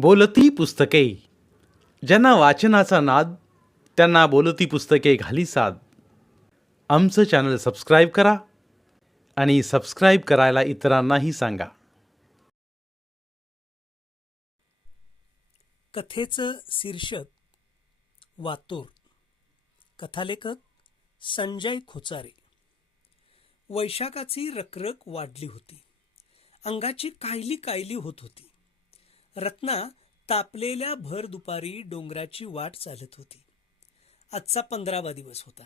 बोलती पुस्तके. ज्यांना वाचनाचा नाद त्यांना बोलती पुस्तके घाली साद. आमचं चॅनल सबस्क्राईब करा आणि सबस्क्राईब करायला इतरांनाही सांगा. कथेचं शीर्षक वातोर. कथालेखक संजय खोचारे. वैशाखाची रखरख वाढली होती. अंगाची कायली कायली होत होती. रत्ना तापलेल्या भर दुपारी डोंगराची वाट चालत होती. आजचा पंधरावा दिवस होता.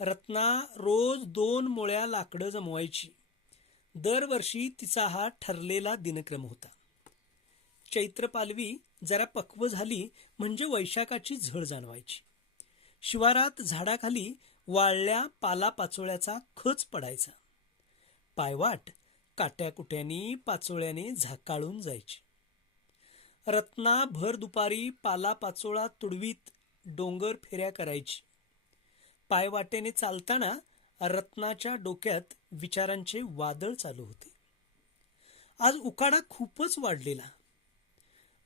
रत्ना रोज दोन मोळ्या लाकडं जमवायची. दरवर्षी तिचा हा ठरलेला दिनक्रम होता. चैत्र पालवी जरा पक्व झाली म्हणजे वैशाखाची झळ जाणवायची. शिवारात झाडाखाली वाळल्या पालापाचोळ्याचा खच पडायचा. पायवाट काट्याकुट्यानी पाचोळ्याने झाकाळून जायची. रत्ना भर दुपारी पालापाचोळा तुडवीत डोंगर फेऱ्या करायची. पायवाटेने चालताना रत्नाच्या डोक्यात विचारांचे वादळ चालू होते. आज उकाडा खूपच वाढलेला.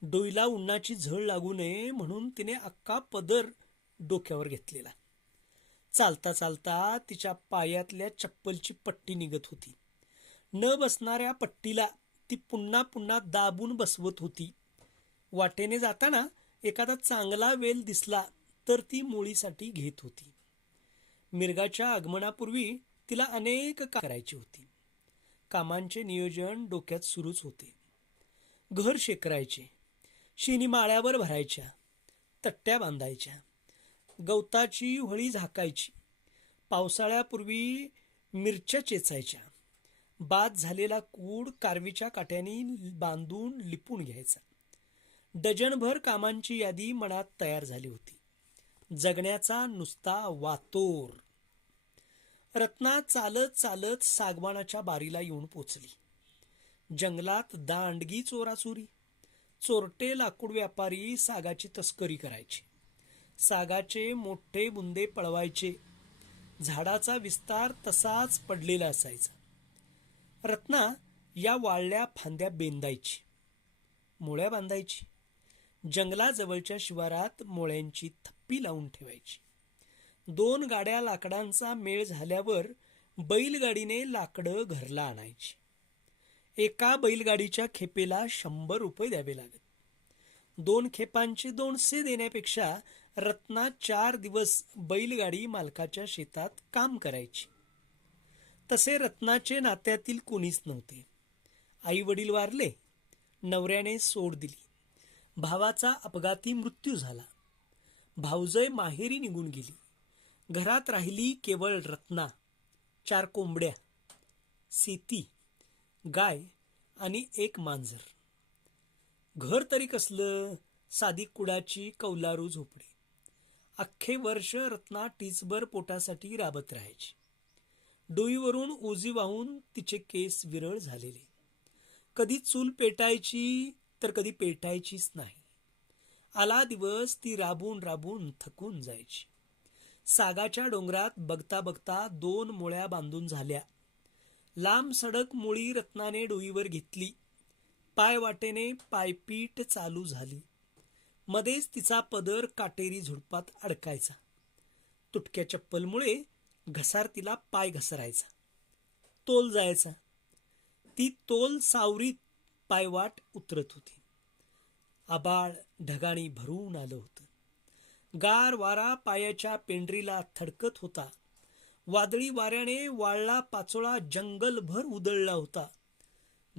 डोईला उन्हाची झळ लागू नये म्हणून तिने अक्का पदर डोक्यावर घेतलेला. चालता चालता तिच्या पायातल्या चप्पलची पट्टी निघत होती. न बसणाऱ्या पट्टीला ती पुन्हा पुन्हा दाबून बसवत होती. वाटेने जाताना एखादा चांगला वेल दिसला तर ती मुळीसाठी घेत होती. मिरगाच्या आगमनापूर्वी तिला अनेक का करायची होती. कामांचे नियोजन डोक्यात सुरूच होते. घर शेकरायचे शिनी माळ्यावर भरायच्या तट्ट्या बांधायच्या गवताची होळी झाकायची पावसाळ्यापूर्वी मिरच्या चेचायच्या बाद झालेला कूड कारवीच्या काट्याने बांधून लिपून घ्यायचा. डजनभर कामांची यादी मनात तयार झाली होती. जगण्याचा नुसता वातोर. रत्ना चालत चालत सागवानाच्या बारीला येऊन पोचली. जंगलात दांडगी चोराचोरी. चोरटे लाकूड व्यापारी सागाची तस्करी करायचे. सागाचे मोठे बुंदे पळवायचे. झाडाचा विस्तार तसाच पडलेला असायचा. रत्ना या वाळल्या फांद्या बेंदायची. मुळ्या बांधायची. जंगलाजवळच्या शिवारात मोळ्यांची थप्पी लावून ठेवायची. दोन गाड्या लाकडांचा मेळ झाल्यावर बैलगाडीने लाकडं घरला आणायची. एका बैलगाडीच्या खेपेला शंभर रुपये द्यावे लागत. दोन खेपांचे दोनशे देण्यापेक्षा रत्ना चार दिवस बैलगाडी मालकाच्या शेतात काम करायची. तसे रत्नाचे नात्यातील कोणीच नव्हते. आई वडील वारले नवऱ्याने सोड दिली. भावाचा अपघाती मृत्यू झाला. भाऊजय माहेरी निघून गेली. घरात राहिली केवळ रत्ना चार कोंबड्या शेती गाय आणि एक मांजर. घर तरी कसलं? साधी कुडाची कौलारू झोपडी. अख्खे वर्ष रत्ना टीचभर पोटासाठी राबत राहायची. डोईवरून ओझी वाहून तिचे केस विरळ झालेले. कधी चूल पेटायची तर कधी पेटायचीच नाही. आला दिवस ती राबून राबून थकून जायची. सागाच्या डोंगरात बघता बघता दोन मोळ्या बांधून झाल्या. लांब सडक मुळी रत्नाने डोईवर घेतली. पाय वाटेने पायपीट चालू झाली. मध्येच तिचा पदर काटेरी झुडपात अडकायचा. तुटक्या चप्पलमुळे घसार तिला पाय घसरायचा. तोल जायचा. ती तोल सावरीत पायवाट उतरत होती. आबाळ ढगाणी भरून आलं होतं. गार वारा पायाच्या पेंढरीला थडकत होता. वादळी वाऱ्याने वाळला पाचोळा जंगलभर उदळला होता.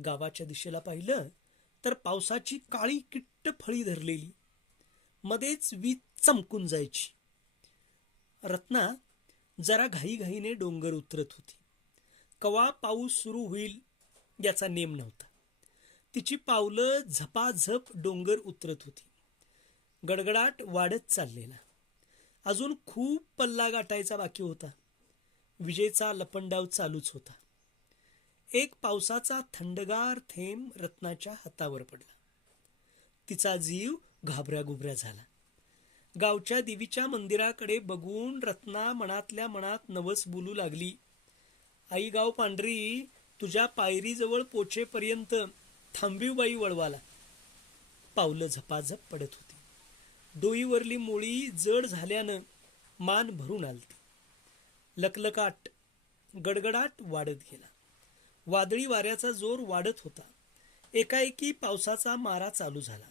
गावाच्या दिशेला पाहिलं तर पावसाची काळी किट्ट फळी धरलेली. मध्येच वीज चमकून जायची. रत्ना जरा घाईघाईने डोंगर उतरत होती. कवा पाऊस सुरू होईल याचा नेम नव्हता. तिची पावलं झपाझप डोंगर उतरत होती. गडगडाट वाढत चाललेला. अजून खूप पल्ला गाठायचा बाकी होता. विजेचा लपंडाव चालूच होता. एक पावसाचा थंडगार थेंब रत्नाच्या हातावर पडला. तिचा जीव घाबऱ्यागुबऱ्या झाला. गावच्या देवीच्या मंदिराकडे बघून रत्ना मनातल्या मनात नवस बोलू लागली आई गाव पांढरी तुझ्या पायरीजवळ पोचेपर्यंत थांबीवबाई वळवाला. पावलं झपाझप पडत होती. डोईवरली मोळी जड झाल्यानं मान भरून आलती. लकलकाट गडगडाट वाढत गेला. वादळी वाऱ्याचा जोर वाढत होता. एकाएकी पावसाचा मारा चालू झाला.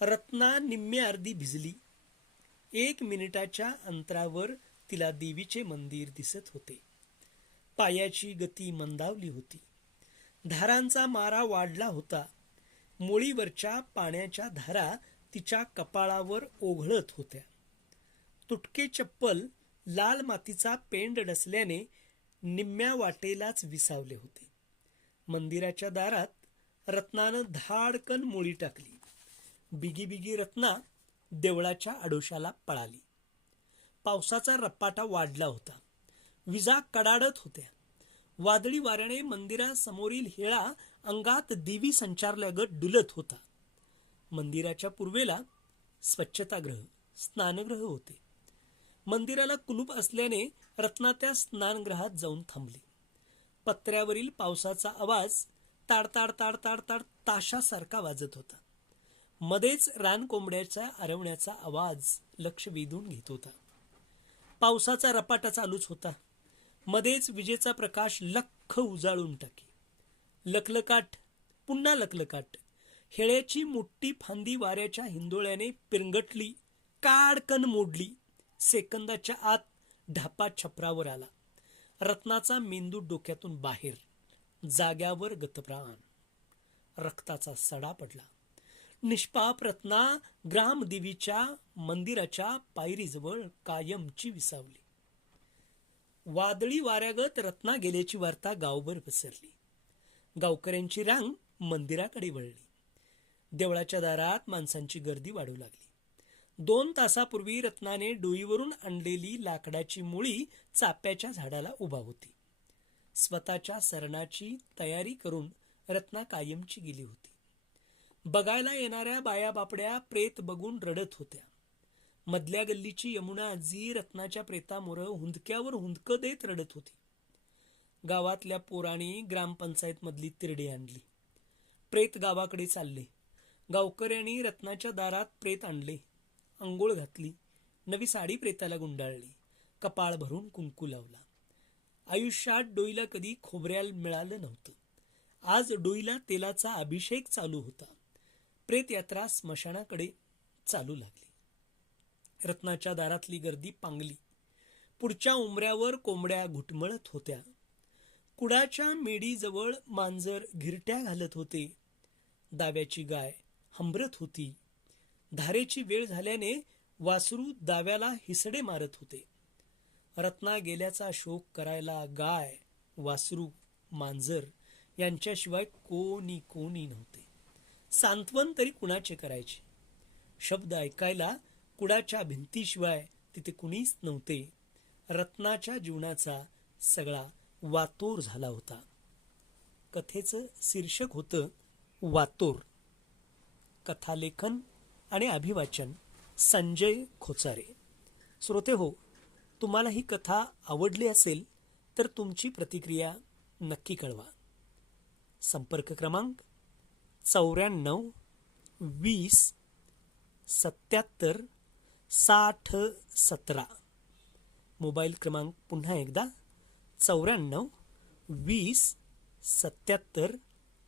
रत्ना निम्मे अर्धी भिजली. एक मिनिटाच्या अंतरावर तिला देवीचे मंदिर दिसत होते. पायाची गती मंदावली होती. धारांचा मारा वाढला होता. मुळीवरच्या पाण्याच्या धारा तिच्या कपाळावर ओघळत होत्या. तुटके चप्पल लाल मातीचा पेंड डसल्याने निम्म्या वाटेलाच विसावले होते. मंदिराच्या दारात रत्नानं धाडकन मुळी टाकली. बिगी बिगी रत्ना देवळाच्या आडोशाला पळाली. पावसाचा रप्पाटा वाढला होता. विजा कडाडत होत्या. वादळी वाऱ्याने मंदिरासमोरील हिळा अंगात देवी संचारल्यागत डुलत होता. मंदिराच्या पूर्वेला स्वच्छतागृह स्नानगृह होते. मंदिराला कुलूप असल्याने रत्ना त्या स्नानगृहात जाऊन थांबली. पत्र्यावरील पावसाचा आवाज ताडताड ताड ताड ताड ताशासारखा वाजत होता. मध्येच रानकोंबड्याच्या आरवण्याचा आवाज लक्ष वेधून घेत होता. पावसाचा रपाटा चालूच होता. मध्येच विजेचा प्रकाश लख्ख उजाळून टाकी. लखलकाट पुन्हा लखलकाट. हेळ्याची मोठी फांदी वाऱ्याच्या हिंदोळ्याने पिरंगटली काडकन मोडली. सेकंदाच्या आत ढापा छपरावर आला. रत्नाचा मेंदू डोक्यातून बाहेर जाग्यावर गतप्राण. रक्ताचा सडा पडला. निष्पाप रत्ना ग्रामदेवीच्या मंदिराच्या पायरीजवळ कायमची विसावली. वादळी वाऱ्यागत रत्ना गेल्याची वार्ता गावभर पसरली. गावकऱ्यांची रांग मंदिराकडे वळली. देवळाच्या दारात माणसांची गर्दी वाढू लागली. दोन तासापूर्वी रत्नाने डोईवरून आणलेली लाकडाची मुळी चाप्याच्या झाडाला उभा होती. स्वतःच्या सरणाची तयारी करून रत्ना कायमची गेली होती. बघायला येणाऱ्या बाया बापड्या प्रेत बघून रडत होत्या. मधल्या गल्लीची यमुना आजी रत्नाच्या प्रेतामुळं हुंदक्यावर हुंदकं देत रडत होती. गावातल्या पोराणी ग्रामपंचायतमधली तिरडी आणली. प्रेत गावाकडे चालले. गावकऱ्यांनी रत्नाच्या दारात प्रेत आणले. अंघोळ घातली. नवी साडी प्रेताला गुंडाळली. कपाळ भरून कुंकू लावला. आयुष्यात डोईला कधी खोबऱ्याल मिळालं नव्हतं. आज डोईला तेलाचा अभिषेक चालू होता. प्रेत यात्रा स्मशानाकडे चालू लागली. रत्नाच्या दारातली गर्दी पांगली. पुढच्या उमऱ्यावर कोंबड्या घुटमळत होत्या. कुडाच्या मेडीजवळ मांजर घिरट्या घालत होते. दाव्याची गाय हंबरत होती. धारेची वेळ झाल्याने वासरू दाव्याला हिसडे मारत होते. रत्ना गेल्याचा शोक करायला गाय वासरू मांजर यांच्याशिवाय कोणी कोणी नव्हते. सांत्वन तरी कुणाचे करायचे? शब्द ऐकायला कुडाच्या भिंतीशिवाय तिथे कुणीच नव्हते. रत्नाच्या जीवनाचा सगळा वातोर झाला होता. कथेचं शीर्षक होतं वातोर. कथालेखन आणि अभिवाचन संजय खोचारे. श्रोते हो तुम्हाला ही कथा आवडली असेल तर तुमची प्रतिक्रिया नक्की कळवा. संपर्क क्रमांक चौऱ्याण्णव वीस सत्याहत्तर साठ सतरा. मोबाईल क्रमांक पुन्हा एकदा चौऱ्याण्णव वीस सत्याहत्तर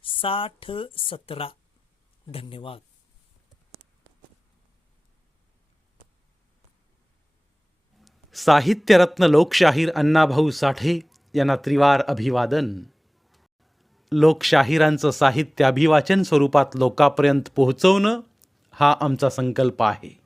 साठ सतरा. धन्यवाद. साहित्यरत्न लोकशाहीर अण्णाभाऊ साठे यांना त्रिवार अभिवादन. लोकशाहिरांचं साहित्य अभिवाचन स्वरूपात लोकापर्यंत पोहोचवणं हा आमचा संकल्प आहे.